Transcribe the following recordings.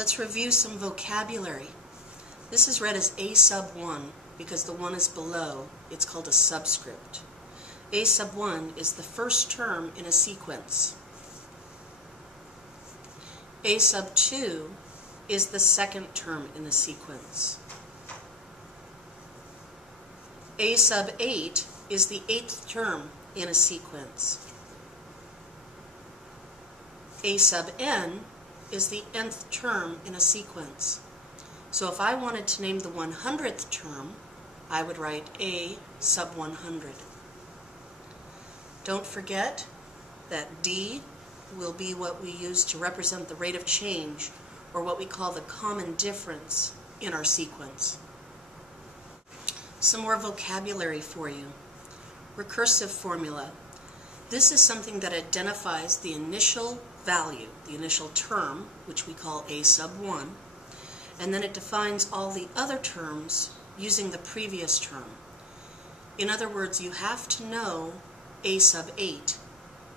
Let's review some vocabulary. This is read as a sub 1 because the 1 is below. It's called a subscript. A sub 1 is the first term in a sequence. A sub 2 is the second term in the sequence. A sub 8 is the 8th term in a sequence. A sub n is the nth term in a sequence. So if I wanted to name the 100th term, I would write A sub 100. Don't forget that D will be what we use to represent the rate of change, or what we call the common difference in our sequence. Some more vocabulary for you. Recursive formula. This is something that identifies the initial value, the initial term, which we call A sub 1, and then it defines all the other terms using the previous term. In other words, you have to know A sub 8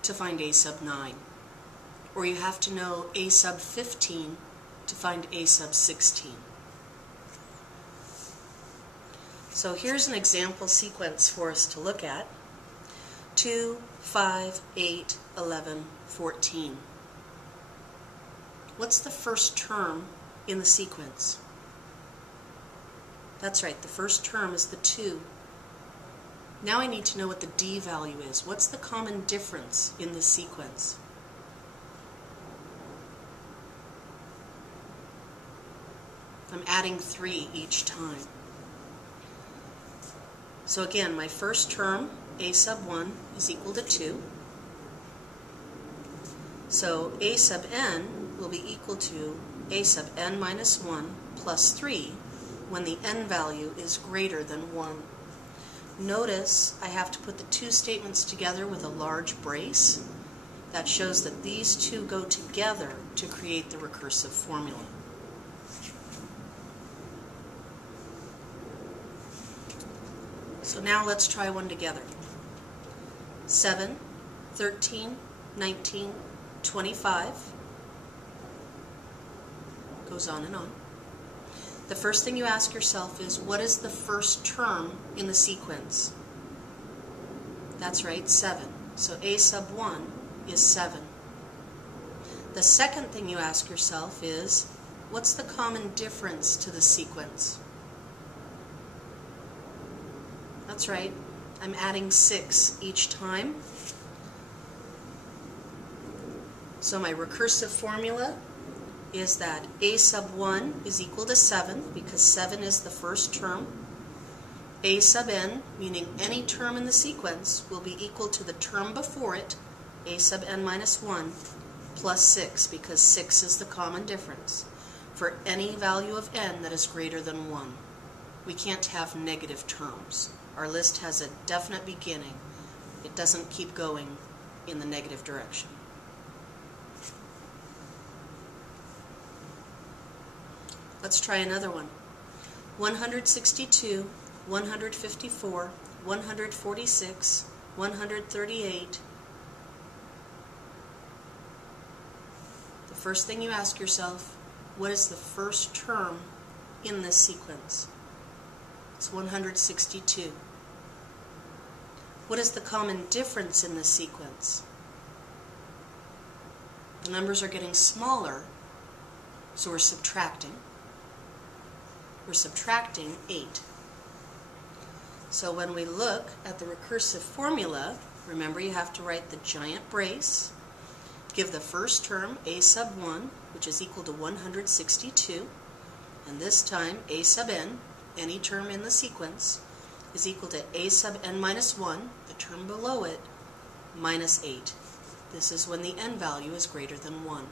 to find A sub 9, or you have to know A sub 15 to find A sub 16. So here's an example sequence for us to look at. 2, 5, 8, 11, 14. What's the first term in the sequence? That's right, the first term is the 2. Now I need to know what the D value is. What's the common difference in this sequence? I'm adding 3 each time. So again, my first term, A sub 1, is equal to 2. So A sub n will be equal to A sub n minus 1 plus 3 when the n value is greater than 1. Notice I have to put the two statements together with a large brace. That shows that these two go together to create the recursive formula. So now let's try one together. 7, 13, 19, 25. Goes on and on. The first thing you ask yourself is, what is the first term in the sequence? That's right, 7. So A sub 1 is 7. The second thing you ask yourself is, what's the common difference to the sequence? That's right, I'm adding 6 each time. So my recursive formula is that A sub 1 is equal to 7 because 7 is the first term. A sub n, meaning any term in the sequence, will be equal to the term before it, A sub n minus 1, plus 6 because 6 is the common difference for any value of n that is greater than 1. We can't have negative terms. Our list has a definite beginning. It doesn't keep going in the negative direction. Let's try another one. 162, 154, 146, 138. The first thing you ask yourself, what is the first term in this sequence? It's 162. What is the common difference in this sequence? The numbers are getting smaller, so we're subtracting. We're subtracting 8. So when we look at the recursive formula, remember you have to write the giant brace, give the first term A sub 1, which is equal to 162, and this time A sub n, any term in the sequence, is equal to A sub n minus 1, the term below it, minus 8. This is when the n value is greater than 1.